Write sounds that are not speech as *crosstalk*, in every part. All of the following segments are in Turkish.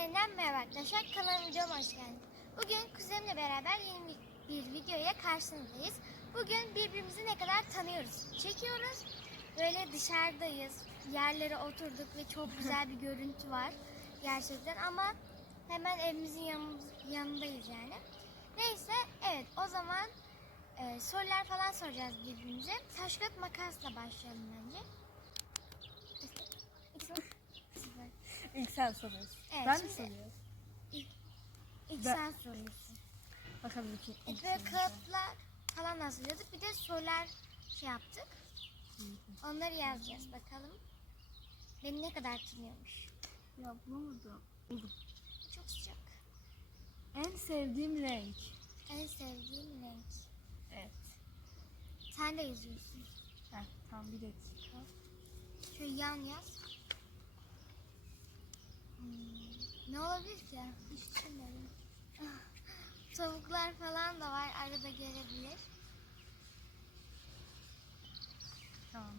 Yeniden merhaba arkadaşlar. Kanalıma videoma hoş geldiniz. Bugün kuzenimle beraber yeni bir videoya karşınızdayız. Bugün birbirimizi ne kadar tanıyoruz. Çekiyoruz. Böyle dışarıdayız. Yerlere oturduk ve çok güzel bir görüntü var. Gerçekten ama hemen evimizin yanımız- yanındayız yani. Neyse evet o zaman e, sorular falan soracağız birbirimize. Taş kağıt makasla başlayalım bence. İlk sen soruyorsun. Evet, ben şimdi- mi soruyorum? İlk Ben- sen soruyorsun. Bakalım Evet, ilk böyle kağıtlar falan hazırladık. Bir de sorular şey yaptık. Onları yazacağız bakalım. Beni ne kadar tanıyormuş. Ya bulamadım. Buldum. Çok sıcak. En sevdiğim renk. En sevdiğim renk. Evet. Sen de yazıyorsun. Heh, tamam bir dakika. Şöyle yan yaz. Hmm, ne olabilir ki? Hiç düşünmedim. Ah, Tavuklar falan da var. Arada gelebilir. Tamam.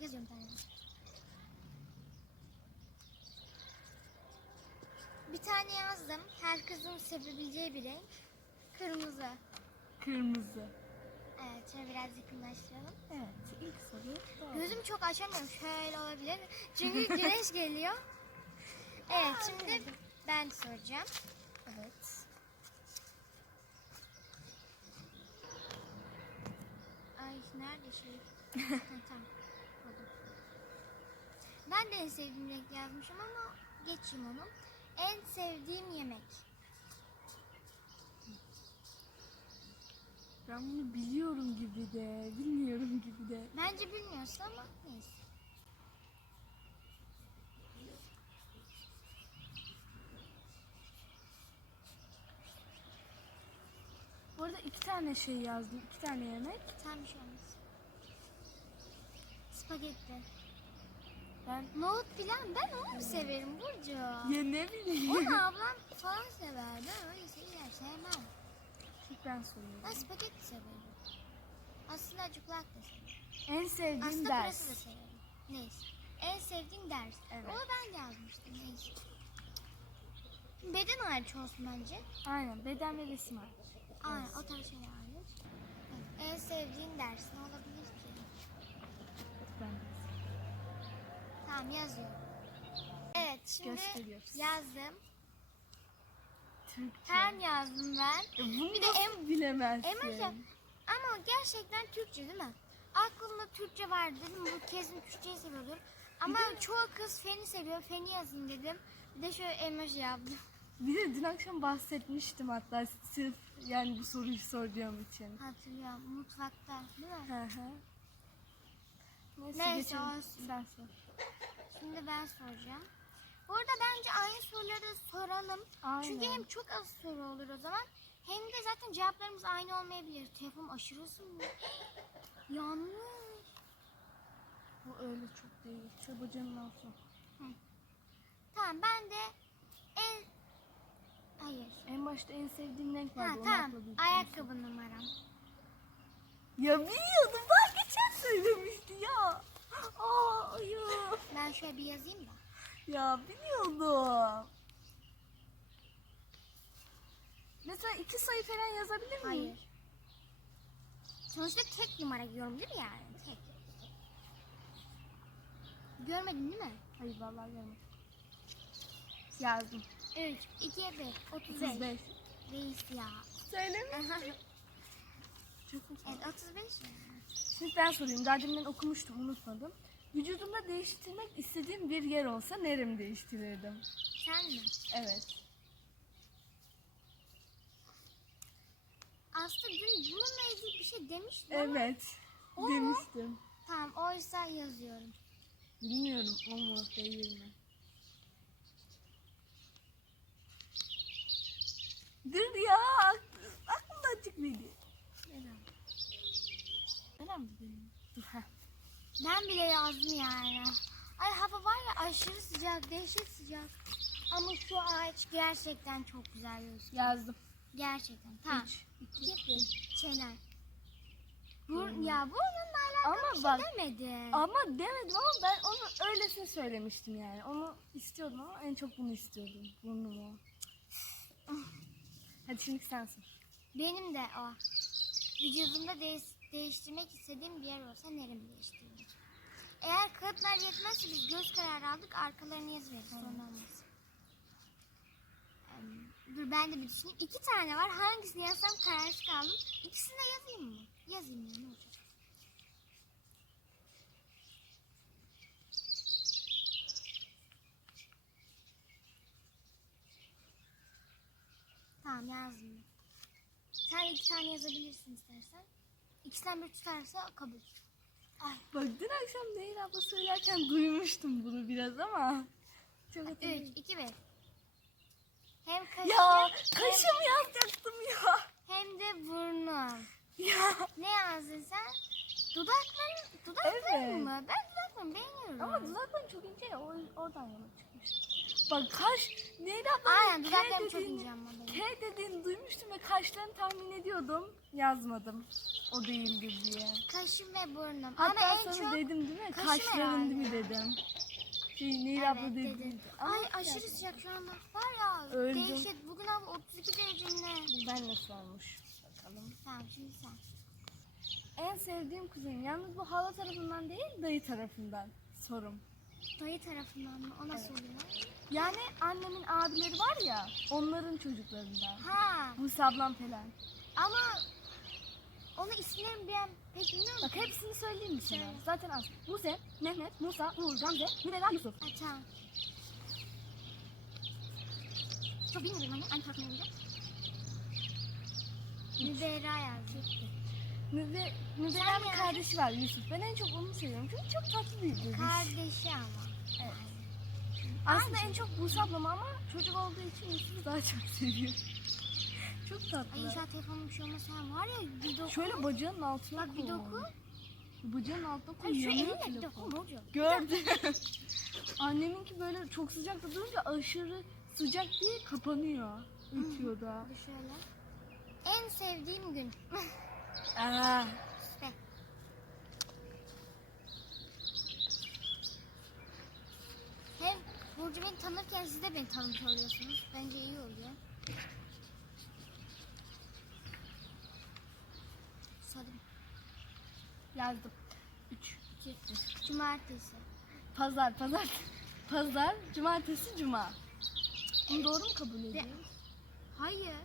Yazıyorum ben. Bir tane yazdım. Her kızın sevebileceği bir renk. Kırmızı. Kırmızı. Evet, şöyle biraz yakınlaştıralım. Evet. ilk soru. doğru. Gözüm çok açamıyorum. Şöyle olabilir. Çünkü güneş geliyor. Evet, şimdi ben soracağım. Evet. Ay nerede şey? ha, tamam. Buldum. Ben de en sevdiğim renk yazmışım ama geçeyim onu. En sevdiğim yemek. Ben bunu biliyorum gibi de, bilmiyorum gibi de. Bence bilmiyorsun ama neyse. Bu arada iki tane şey yazdım. iki tane yemek. Sen bir şey olmaz. Spagetti. Ben Nohut filan ben onu severim Burcu. ya ne bileyim. Onu ablam falan sever. Ben öyle şeyler sevmem. Ben soruyorum. Ben spagetti severim. Aslında acıklak da severim. En sevdiğim Aslında ders. pırası da severim. Neyse. En sevdiğin ders. Evet. Onu ben de yazmıştım. Neyse. Beden hariç olsun bence. Aynen. Beden ve resim hariç. Aynen o tarz şeyler hariç. Evet. En sevdiğin ders ne olabilir ki? Ben de. Tamam yazıyorum. Evet şimdi yazdım. Türkçe. Fen yazdım ben. E, bunu Bir de em- bilemezsin? Emre'cim ama gerçekten Türkçe değil mi? Aklımda Türkçe vardı dedim bu kesin Türkçeyi seviyordur. Ama çoğu kız feni seviyor. Feni yazın dedim. Bir de şöyle emoji yaptım. Bir de dün akşam bahsetmiştim hatta sırf yani bu soruyu soracağım için. Hatırlıyorum mutfakta değil mi? Hı hı. Neyse, Neyse, geçelim. olsun. Sen sor. Şimdi ben soracağım. Bu arada bence aynı soruları soralım. Aynen. Çünkü hem çok az soru olur o zaman. Hem de zaten cevaplarımız aynı olmayabilir. Telefon aşırı ısınıyor. *gasps* Yanlış. Bu öyle çok değil. Çabacanın altı. Tamam ben de en... Hayır. En başta en sevdiğim renk vardı. Ha, tamam. Ayakkabı numaram. Ya biliyordum. Daha geçen söylemişti ya. *gasps* Aa ya. Ben şöyle bir yazayım da. Ya biliyordum. Mesela iki sayı falan yazabilir miyim? Hayır. Sonuçta tek numara mi yani? Tek. Görmedin değil mi? Hayır vallahi görmedim. Yazdım. 3, 2, 1, 35. 35. Reis ya. Söyleme. Çok evet 35 ya. Şimdi ben sorayım. Daha demin okumuştum unutmadım. Vücudumda değiştirmek istediğim bir yer olsa neremi değiştirirdim? Sen mi? Evet. Aslında dün bununla ilgili bir şey demiştin ama Evet. O mu? Demiştim. tamam oysa yazıyorum. Bilmiyorum o mu değil mi? Dur ya. Aklımda açık mıydı? Neden? Neden mi benim? Ben bile yazdım yani. Ay hava var ya aşırı sıcak, dehşet sıcak. Ama şu ağaç gerçekten çok güzel gözüküyor. Yazdım. Gerçekten. Tamam. Üç, İki, bir. Çener. Bu, ya bu oyunla Ama bir şey bak demedin. ama demedim ama ben onu öylesine söylemiştim yani. Onu istiyordum ama en çok bunu istiyordum. Burnumu. Hadi şimdi sen sor. Benim de o. Vücudumda değiş- değiştirmek istediğim bir yer olsa neremi değiştirmek? Eğer kağıtlar yetmezse biz göz kararı aldık arkalarını yazıyoruz sorun olmaz. Dur ben de bir düşüneyim. İki tane var. Hangisini yazsam kararsız kaldım. İkisini de yazayım mı? Yazayım ya ne olacak? Tamam yazdım. Sen iki tane yazabilirsin istersen. İkisinden bir tutarsa kabul. Ay. Bak dün akşam Nehir abla söylerken duymuştum bunu biraz ama. Çok hatırlıyorum. 3, 2, 1. Hem kaşım Ya hem, kaşım yazacaktım ya. hem de burnum. Ya. Ne yazdın sen? Dudakların, dudakların Evet. mı? Ben dudaklarımı beğeniyorum. Ama dudakların çok ince ya o- oradan yola çıkmış. Bak kaş Nehir abla Aynen dudaklarım çok ince ama benim. K dediğini duymuştum ve kaşlarını tahmin ediyordum. Yazmadım. O değildir diye. Kaşım ve burnum. Hatta ama en sana çok... dedim değil mi? kaşım Kaşların değil mi herhalde. dedim. Şey Nehir Evet, abla dedi. dedin. Ama Ay aşırı sıcak şu anda. Var ya. Öldüm. Dehşet. Bugün hava 32 derece mi ne? Ben nasıl olmuş? Bakalım. Tamam şimdi sen. En sevdiğim kuzenim. Yalnız bu hala tarafından değil, dayı tarafından sorum. Dayı tarafından mı? O nasıl oluyor? Yani annemin abileri var ya, onların çocuklarından. Ha. Buse ablam falan. Ama onun isimlerini ben pek bilmiyorum. Bak hepsini söyleyeyim mi sana? Söyle. Zaten az. Buse, Mehmet, Musa, Uğur, Gamze, Mirela, Yusuf. Ha tamam. Çok bilmiyorum hani aynı tarafına gidecek. Müberra yazdı. Mübe, Müberra'nın yani- kardeşi var Yusuf. Ben en çok onu seviyorum çünkü çok tatlı bir bebiş. Kardeşi ama. Evet. Aslında en çok Buse ablam ama çocuk olduğu için Yusuf'u daha çok *laughs* seviyor. çok Ay tatlı. inşallah telefonum bir şey olmasa sen var ya bir doku. Şöyle bacağının altına Bak bir koy. doku. Bacağının altına koy. Hayır şu yanıyor elinle bir telefon. doku. Burcu. Gördüm. *laughs* Anneminki böyle çok sıcakta durunca aşırı sıcak diye kapanıyor. Ötüyor da. Şöyle. En sevdiğim gün. *laughs* Aa. Hem Burcu beni tanırken siz de beni tanımış oluyorsunuz. Bence iyi oluyor. Sadım. yazdım. 3, 2, 1. Cumartesi. Pazar, pazar. Pazar, cumartesi, cuma. Bunu doğru mu kabul ediyorsun? Hayır.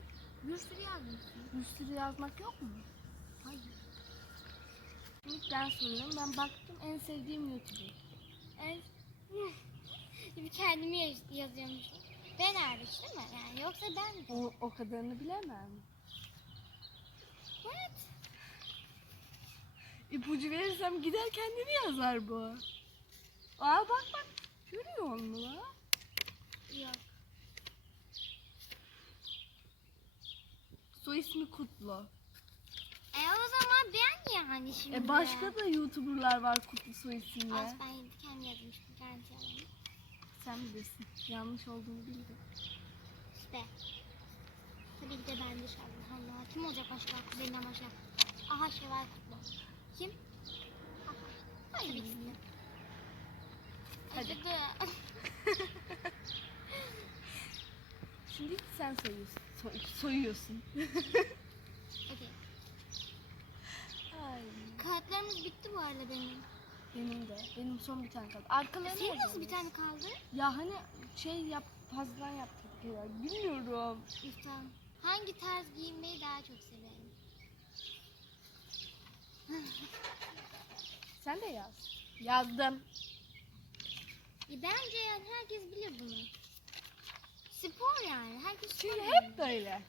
Bir sürü yazmışsın. Bir sürü yazmak yok mu? Hayır. İlk ben soruyorum. Ben baktım en sevdiğim YouTuber. En... Bir kendimi yaz- yazıyormuşum. Ben hariç değil mi? Yani yoksa ben. O, o kadarını bilemem. Evet. İpucu verirsem gider kendini yazar bu. Aa bak bak. Görüyor musun la? Yok. Soy ismi Kutlu. E o zaman ben yani şimdi. E başka da YouTuber'lar var Kutlu soy isimle. Az ben kendi yazmışım. Garanti alayım. Sen bilirsin. Yanlış olduğunu bildim. İşte. Tabii ki de ben de şarkı. Allah kim olacak başka kuzeninden başka? Aha Şevval Kutlu. Kim? Aha. Hayır ikisini. Hadi. *laughs* Şimdi sen soyuyorsun. Soy, soyuyorsun. *laughs* Okey. Kağıtlarımız bitti bu arada benim. Benim de. Benim son bir tane kaldı. Arkalarına Senin nasıl bir tane kaldı? Ya hani şey yap, fazladan yaptık ya. Bilmiyorum. İftar. Hangi tarz giyinmeyi daha çok severim? *laughs* Sen de yaz. Yazdım. E bence yani herkes bilir bunu. Spor yani. Herkes spor Çünkü hep böyle.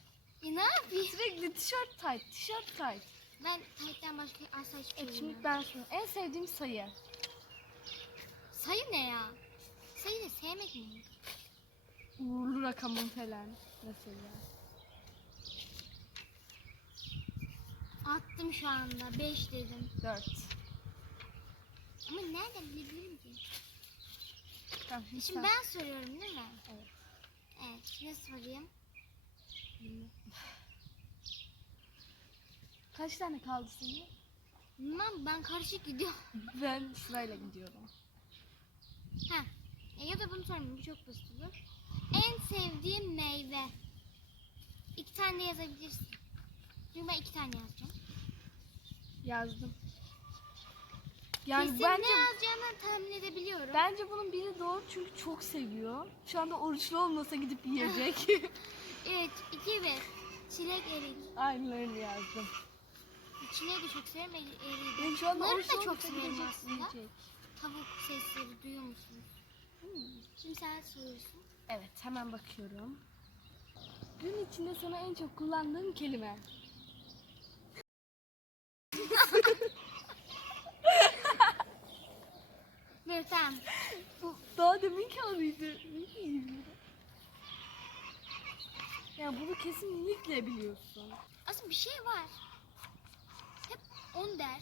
E ne yapayım? Sürekli tişört tight, tişört tight. Ben tayttan başka asla hiçbir şey Evet, şimdi ben soruyorum. En sevdiğim sayı. Sayı ne ya? Sayı ne? Sevmek mi? Uğurlu rakamın falan. Mesela. Attım şu anda. 5 dedim. Dört. Ama nereden bilebilirim ki? Tamam, Şimdi sen- ben soruyorum değil mi? Evet. Evet. Ne sorayım? *laughs* Kaç tane kaldı senin? Bilmem ben karışık gidiyorum. *laughs* Ben sırayla gidiyorum. Ha. E, ya da bunu sormayayım. Bu çok basit olur. En sevdiğim meyve. İki tane de yazabilirsin. Çünkü ben iki tane yazacağım. Yazdım. Yani Kesin bence ne yazacağımı tahmin edebiliyorum. bence bunun biri doğru çünkü çok seviyor. Şu anda oruçlu olmasa gidip yiyecek. 3, 2, 1. Çilek erik. Öyle yazdım. De çok severim. eri- Eriği de. Ben şu anda Bunları da çok severim aslında. yiyecek. Tavuk sesleri duyuyor musunuz? Hmm. Şimdi sen soruyorsun. Evet hemen bakıyorum. Gün içinde sana en çok kullandığım kelime. Bir tamam. Bu daha. Ne diyeyim? Ya bunu kesinlikle biliyorsun. Aslında bir şey var. Hep on der.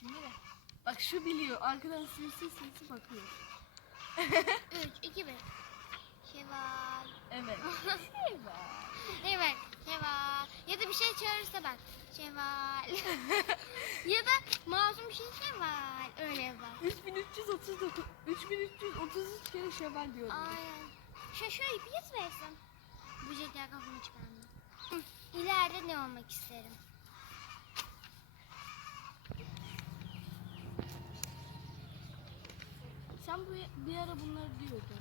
Şimdi de. Bak şu biliyor. Arkadan sinsi sinsi bakıyor. 3, 2, 1. Şeval. Evet. *laughs* Evet, şeval. Ya da bir şey çağırırsa bak. Şeval. *laughs* ya da masum bir şey şeval. Öyle yapar. 3339 3333 kere şeval diyorum. Aynen. Şu şöyle bir yaz versin. Böcekler kafamı çıkarmıyor. İleride ne olmak isterim? Sen bu bir ara bunları diyordun.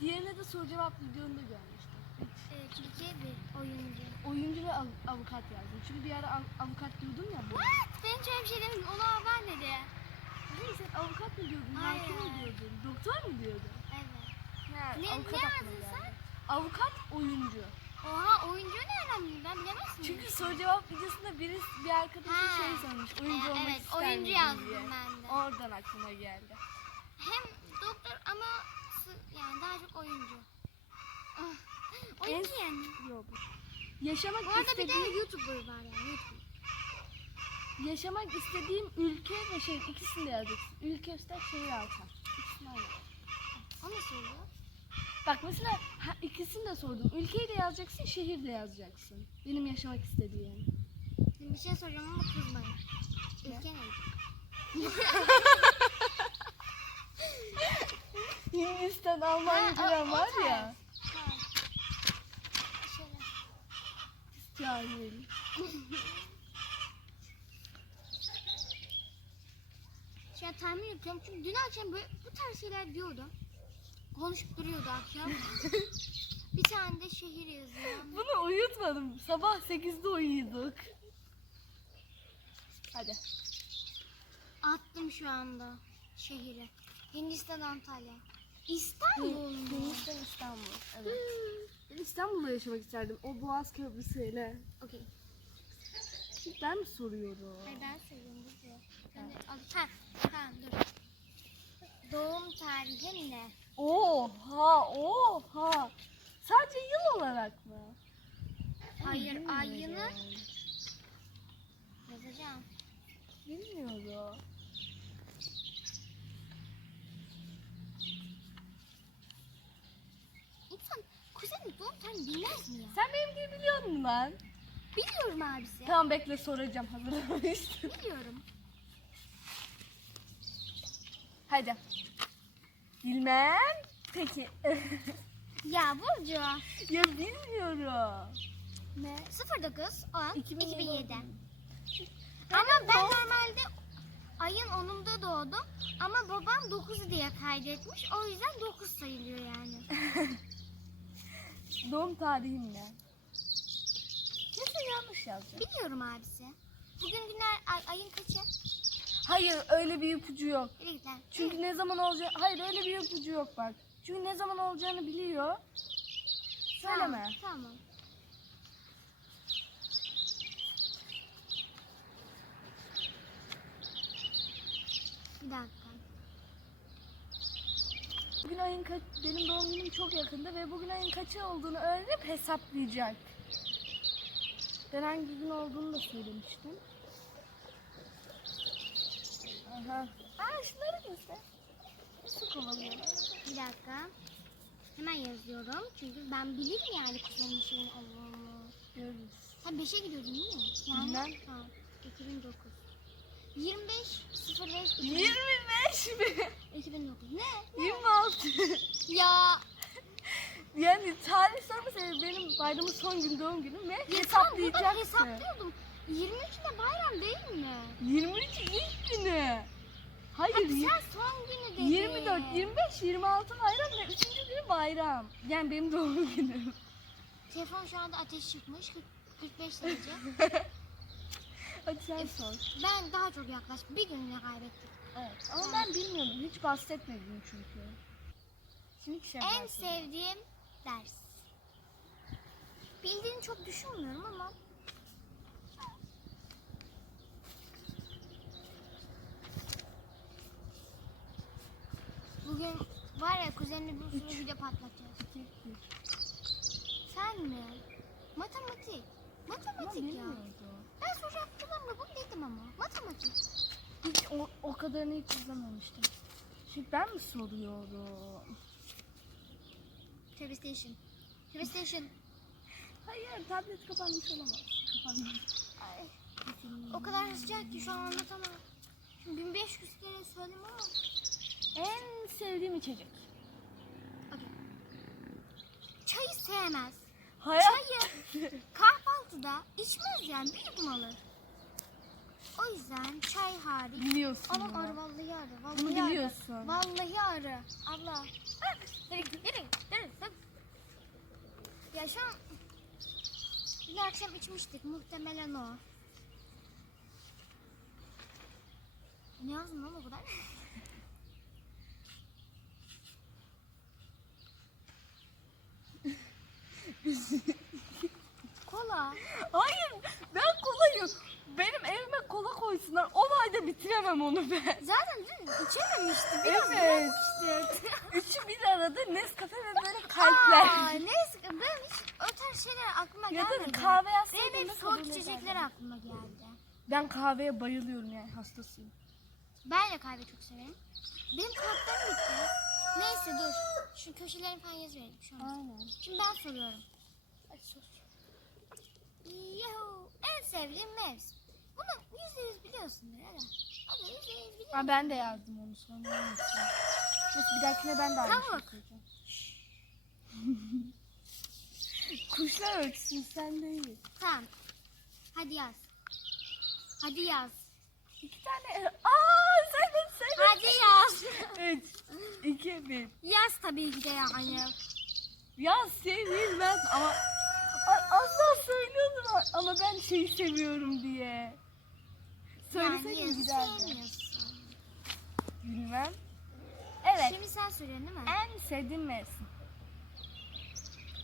Diğerine de soru cevap videonda görmüştüm. 3, 2, 1. Oyuncu. Oyuncu ve av- avukat yazdım. Çünkü bir ara av- avukat diyordun ya. Bu. What? Ben hiç öyle bir şey demedim. Onu haber dedi. Hayır sen avukat mı diyordun? Hayır. Hakim mi diyordun? Doktor mu diyordun? Evet. Ha, Ne- avukat ne aklıma yazdın geldi. sen? Avukat oyuncu. Oha oyuncu nereden bileyim ben bilemezsin. Çünkü soru cevap videosunda biri bir arkadaşım Ha. şey sormuş. Oyuncu Ee, olmak evet, ister oyuncu miydin yazdım diye. ben de. Oradan aklıma geldi. Hem doktor ama sı- yani daha çok oyuncu. Ah, oyuncu yani. Yok. Yaşamak Bu arada bir istediğim, tane YouTuber var yani YouTube. yaşamak istediğim ülke ve şehir ikisini de yazacaksın. Ülke ister şehir alsan. İkisini aynı. O nasıl oluyor? Bak mesela ha, ikisini de sordum. Ülkeyi de yazacaksın, şehir de yazacaksın. Benim yaşamak istediğim. Şimdi bir şey soracağım ama kız bana. Ülke ne? *laughs* Hindistan, Almanya Ha, falan o- o var ya. Tamam. Şöyle. Şu an tahmin ediyorum çünkü dün akşam böyle bu tarz şeyler diyordu. Konuşup duruyordu akşam. *laughs* bir tane de şehir yazıyor. Bunu uyutmadım. Sabah 8'de uyuduk. Hadi. Attım şu anda şehire. Hindistan Antalya. İstanbul mu? Hindistan İstanbul. Evet. Ben İstanbul'da yaşamak isterdim. O Boğaz Köprüsü'yle. Okey. Ben mi soruyorum? Hayır ben de al. Ha, ha dur. Doğum tarihi ne? Oha, oha. Sadece yıl olarak mı? Hayır ayını yazacağım. Bilmiyorum. İnsan kuzenin doğum tarihini bilmez mi ya? Sen benim gibi biliyor musun lan? Biliyorum abisi. Tamam bekle soracağım hazırlamıştım. Biliyorum. Hadi. Bilmem. Peki. *laughs* Ya Burcu. ya bilmiyorum. Ne? 09 10 2007. 2007. Ama ben normalde ayın 10'unda doğdum. Ama babam 9 diye kaydetmiş. O yüzden 9 sayılıyor yani. *laughs* Doğum tarihim ne? Kesin yanlış yazacağım. Biliyorum abisi. Bugün günler ay, ayın kaçı? Hayır öyle bir ipucu yok. Lan. Çünkü ne zaman olacak... Hayır öyle bir ipucu yok bak. Çünkü ne zaman olacağını biliyor. Söyleme. Tamam. tamam. Bir dakika. Bugün ayın kaç... Benim doğum günüm çok yakında ve bugün ayın kaçı olduğunu öğrenip hesaplayacak. Ben hangi gün olduğunu da söylemiştim. Aha. Aa şunları göster. Nasıl kovalıyorlar? Bir dakika. Hemen yazıyorum. Çünkü ben bilirim yani kuzenin. Allah Allah. Görürüz. Sen 5'e gidiyordun değil mi? Yani Bilmem. ha, 2009. 25 05 25 mi? 2009. Ne? 26. *laughs* Ya yani tarih sormasaydı benim bayramın son gün doğum günüm ve ya tamam hesaplayacaksın. buradan hesaplıyordum. 23'ünde bayram değil mi? 23 ilk günü. Hayır. Y- sen son günü dedin. 24, 25, 26 bayram ve 3. günü bayram. Yani benim doğum *laughs* günüm. Telefon şu anda ateş çıkmış. 40 45 derece. *laughs* Hadi sen sor. ben daha çok yaklaştım. Bir günle kaybettim. Evet. Ama ben bilmiyordum. Hiç bahsetmedim çünkü. Şimdi şey En bahsedeyim. sevdiğim ders. Bildiğini çok düşünmüyorum ama Bugün var ya kuzenimle bir sürü video patlatacağız. Sen mi? Matematik. Matematik ya. Ben soru yaptıklarımda bunu dedim ama. Matematik. Hiç o, o kadarını hiç izlememiştim. Şimdi ben mi soruyorum? TV Station. Hayır, tablet kapanmış olamaz. Kapanmış. Ay. O kadar sıcak ki şu an anlatamam. Şimdi 1500 kere söyledim ama. En sevdiğim içecek. Okey. Çayı sevmez. Hayat. Çayı kahvaltıda içmez yani bir yudum alır. O yüzden çay hariç. Biliyorsun. Aman bunu. arı vallahi arı. Vallahi Bunu arı. biliyorsun. Vallahi arı. Abla. Hop. Ya şu an bir akşam içmiştik muhtemelen o. Ne yazdın lan o kadar? *laughs* Kola. Hayır, ben kola yok. Benim evime kola koysunlar. O halde bitiremem onu ben. Zaten dün içememişti. Biraz Evet. Üçü bir arada Nescafe ve böyle kalpler. Aa, neyse ben hiç o tarz şeyler aklıma ya gelmedi. da kahve yazsaydın Benim hep soğuk içecekler aklıma geldi. Ben kahveye bayılıyorum yani hastasıyım. Ben de kahve çok severim. Benim kartlarım bitti. Neyse dur. Şu köşelerin falan yazıverelim şu an. Aynen. Şimdi ben soruyorum. Sor. Yuhu. En sevdiğim mevsim. Bunu yüzde yüz biliyorsundur hadi. Hadi yüzde yüz biliyorsun. Ha, ben de yazdım onu sonra. Neyse bir dahakine ben de aynı Tavuk. şey. Kuşlar ötsün sen değil. Tamam. Hadi yaz. Hadi yaz. İki tane. Aa sen sen. Hadi yaz. *laughs* Üç, iki, bir. yaz tabii ki de yani. Ya seveyim ben ama A- asla söylüyordum a- ama ben şeyi seviyorum diye. Yani yazı giderdi. sevmiyorsun. Bilmem. Evet. Şimdi sen söylüyorsun değil mi? En sevdiğim mevsim.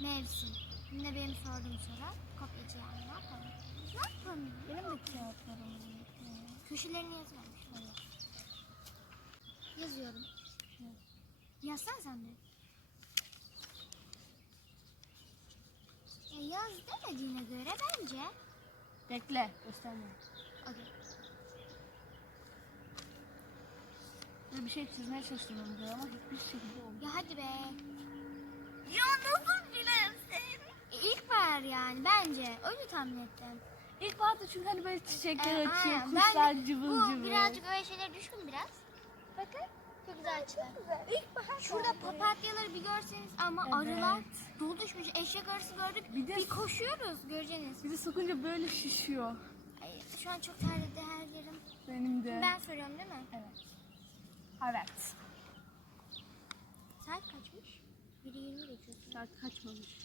Mevsim. Yine benim sorduğum soru. Kopyacı yani. Ne yapalım? Ne yapalım? Benim de ya. Köşelerini yazmamış. Yazıyorum. Yazsana sen de. E yaz demediğine göre bence. Bekle gösterme. Okey. Böyle bir şey çizmeye çalıştım onu ama hiçbir şekilde olmuyor. Ya hadi be. Ya nasıl bilersin? E, ilkbahar yani bence. Öyle tahmin ettim. İlk vardı çünkü hani böyle çiçekler E, açıyor, aynen. kuşlar Ben cıvıl Bu cıvıl. birazcık öyle şeyler düşkün biraz. Bakın. Çok güzel çıktı. İlkbahar Şurada papatyaları bir görseniz ama arılar dolu düşmüş. Eşek arısı gördük. Bir de- Bir koşuyoruz göreceğiniz. Bir de sokunca böyle şişiyor. Ay, şu an çok terledi her yerim. Benim de. Ben soruyorum değil mi? Evet. Evet. Saat kaçmış? 1'i 20 geçiyor. Saat kaçmamış.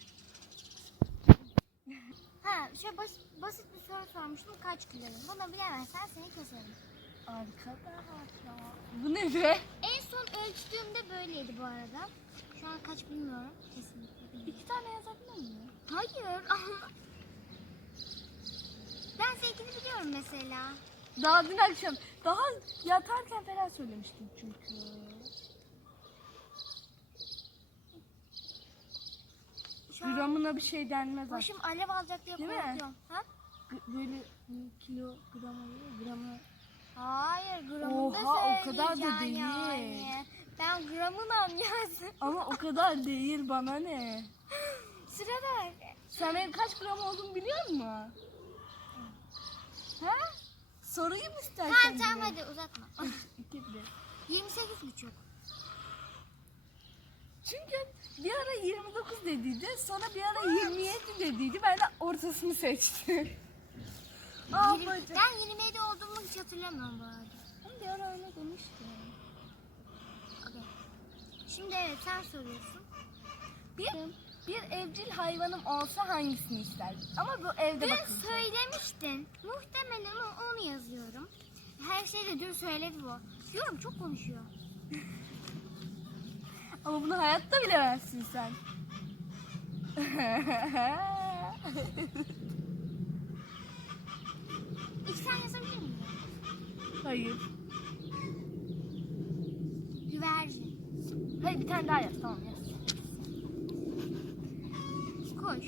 Ha, şöyle basit, basit bir soru sormuştum. Kaç kiloyum? Bunu bilemezsen seni keserim. Arkadaş ya. Bu ne be? En son ölçtüğümde böyleydi bu arada. Şu an kaç bilmiyorum. Kesinlikle. İki tane yazabilir miyim? Hayır. *laughs* Ben seninkini biliyorum mesela. Daha dün akşam, daha yatarken falan söylemiştim çünkü. Şu an Gramına bir şey denmez artık. başım alev alacak diye Değil mi? korkuyorum. Ha? G- Böyle kilo, gram oluyor, gramı. Hayır gramında Oha, o kadar da söyleyeceksin değil. Yani. Ben gramından yazdım. Ama o kadar değil bana ne? Sırada var. Sen benim kaç gram olduğumu biliyor musun? Ha? Sorayım istersen. Tamam tamam hadi uzatma. İki bir. 28 buçuk. Çünkü bir ara 29 dediydi, sonra bir ara 27 dediydi. Ben de ortasını seçtim. Yirmi- bacım. ben 27 olduğumu hiç hatırlamıyorum bu arada. Ben bir ara öyle demiştim. Şimdi evet sen soruyorsun. Bir, bir evcil hayvanım olsa hangisini isterdin? Ama bu evde Dün bakın. söylemiştin. Muhtemelen onu yazıyorum. Her şeyi de dün söyledi bu. Diyorum çok konuşuyor. *laughs* Ama bunu hayatta bilemezsin sen. *laughs* İki tane yazabilir miyim? Hayır. Güvercin. Hayır bir tane daha yaz. Tamam yaz. Kuş.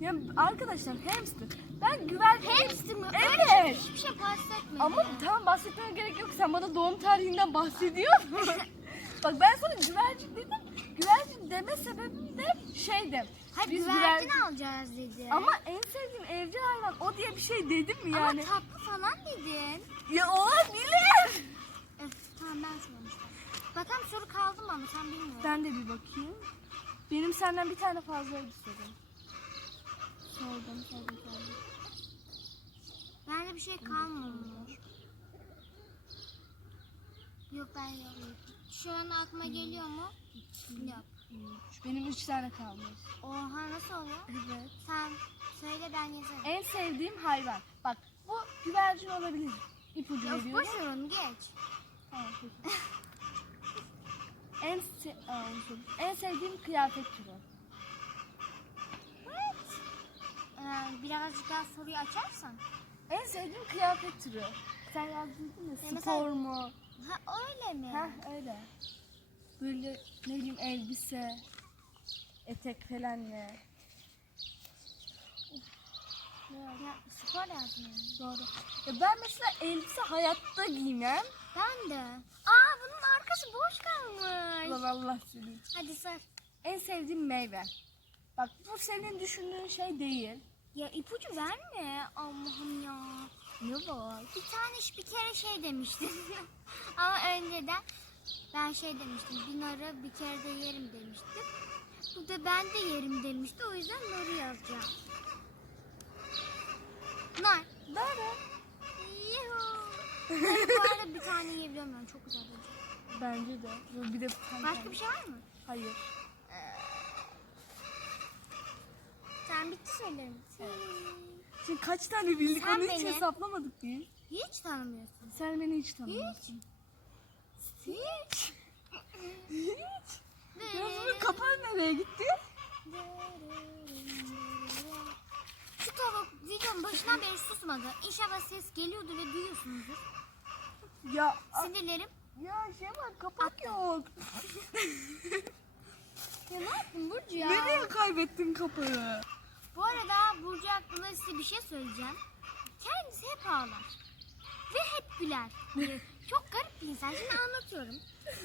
Ya arkadaşlar hamster. Ben güvercin... Hamster? Öyle Evet. hiçbir şey bahsetmedim. Ama tamam bahsetmene gerek yok. Sen bana doğum tarihinden bahsediyor musun? *laughs* Bak ben sana güvercin dedim. Güvercin deme sebebim de şeydi. Hayır biz güvercin güvercin- alacağız dedi. Ama en sevdiğim evcil hayvan o diye bir şey dedim mi yani? Ama tatlı falan dedin. Ya olabilir. Öf, tamam ben sormuştum. Bakalım soru kaldı mı ama tam bilmiyorum. Ben de bir bakayım. Benim senden bir tane fazla istedim. Sordum, sordum, sordum. Bende bir şey kalmamış. Yok ben yok. Şu an aklıma geliyor mu? Yok. Üç. Benim üç tane kalmış. Oha nasıl oluyor? Evet. Sen söyle ben yazarım. En sevdiğim hayvan. Bak bu güvercin olabilir. İpucu Of veriyorum. boş ver onu geç. Tamam peki. *laughs* en, se en sevdiğim kıyafet türü. Ee, birazcık daha soruyu açarsan. En sevdiğim kıyafet türü. Sen yazdın mi? Ya Spor mesela- mu? Ha öyle mi? Heh öyle. Böyle ne bileyim elbise, etek falan ne? Ya spor lazım yani. Doğru. Ya ben mesela elbise hayatta giymem. Ben de. Aa bunun arkası boş kalmış. Lan Allah seni. Hadi sor. En sevdiğim meyve. Bak bu senin düşündüğün şey değil. Ya ipucu verme. Allah'ım ya. Ne var? Bir tane bir kere şey demiştin. *laughs* Ama önceden ben şey demiştim. Bir narı bir kere de yerim demiştim. Bu da ben de yerim demişti. O yüzden narı yazacağım. Nar. Doğru. Yuhuu. Narı bu arada bir tane yiyebiliyorum ben. Çok güzel olacak. Bence de. Bir de Başka bir şey var mı? Hayır. Sen bitti söylerim. Şimdi kaç tane bildik Sen onu hiç beni- hesaplamadık biz. Hiç tanımıyorsun. Sen beni hiç tanımıyorsun. Hiç. Hiç. Ya bunun kapağı nereye gitti? Şu tavuk videonun başından beri susmadı. İnşallah ses geliyordur ve duyuyorsunuzdur. Ya Sinirlerim. ya şey var kapak yok. *laughs* Ya ne yaptın Burcu ya? Nereye kaybettin kapağı? Bu arada Burcu hakkında size bir şey söyleyeceğim. Kendisi hep ağlar. Ve hep güler. Böyle *laughs* çok garip bir insan. Şimdi anlatıyorum.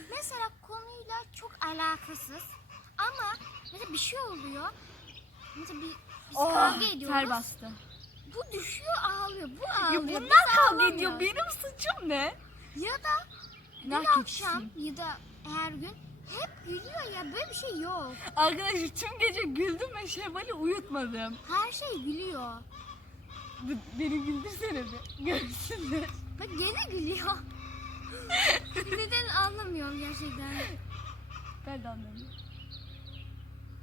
Mesela konuyla çok alakasız. Ama mesela bir şey oluyor. Mesela bir, biz kavga ediyoruz. Oh, ter bastı. Bu düşüyor ağlıyor. Bu ağlıyor. Ya biz bunlar kavga ağlamıyor. ediyor. Benim suçum ne? Ya da Günah bir keçisi. akşam ya da her gün hep gülüyor ya böyle bir şey yok. Arkadaşlar tüm gece güldüm ve Şevval'i uyutmadım. Her şey gülüyor. Bu- Beni güldürsene bir. Görsünler. Bak gene gülüyor. *laughs* Neden anlamıyorum gerçekten. Ben de anlamıyorum.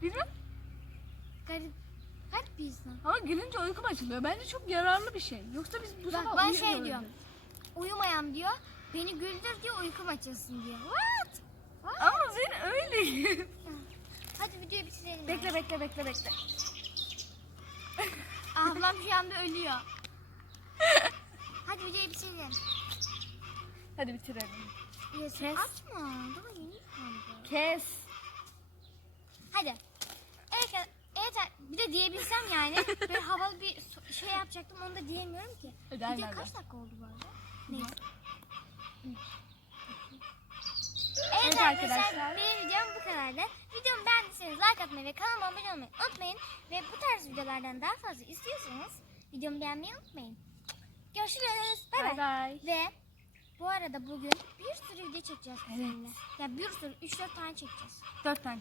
Bilmem Garip, bir insan. ama gülünce uykum açılıyor. Bence çok yararlı bir şey. Yoksa biz bu Bak, sabah ben şey uyuyamıyorduk. diyorum. Uyumayan diyor. Beni güldür diyor uykum açılsın diyor. What? What? Ama ben öyleyim. *laughs* Hadi videoyu bitirelim. bekle bekle bekle bekle. *laughs* Ablam şu anda ölüyor. *laughs* Hadi videoyu bitirelim. Hadi bitirelim. Yes. Kes. Açma. Daha yeni kaldı. Kes. Hadi. Evet bir de diyebilsem yani. Böyle havalı bir so- şey yapacaktım onu da diyemiyorum ki. Hadi Video kaç dakika oldu bu arada? Neyse. Evet, arkadaşlar, benim videom bu kadardı. Videomu beğendiyseniz like atmayı ve kanalıma abone olmayı unutmayın. Ve bu tarz videolardan daha fazla istiyorsanız videomu beğenmeyi unutmayın. Görüşürüz. Bay bay. Bay bay. Ve bu arada bugün bir sürü video çekeceğiz sizinle. Ya bir sürü 3-4 tane çekeceğiz. Dört tane.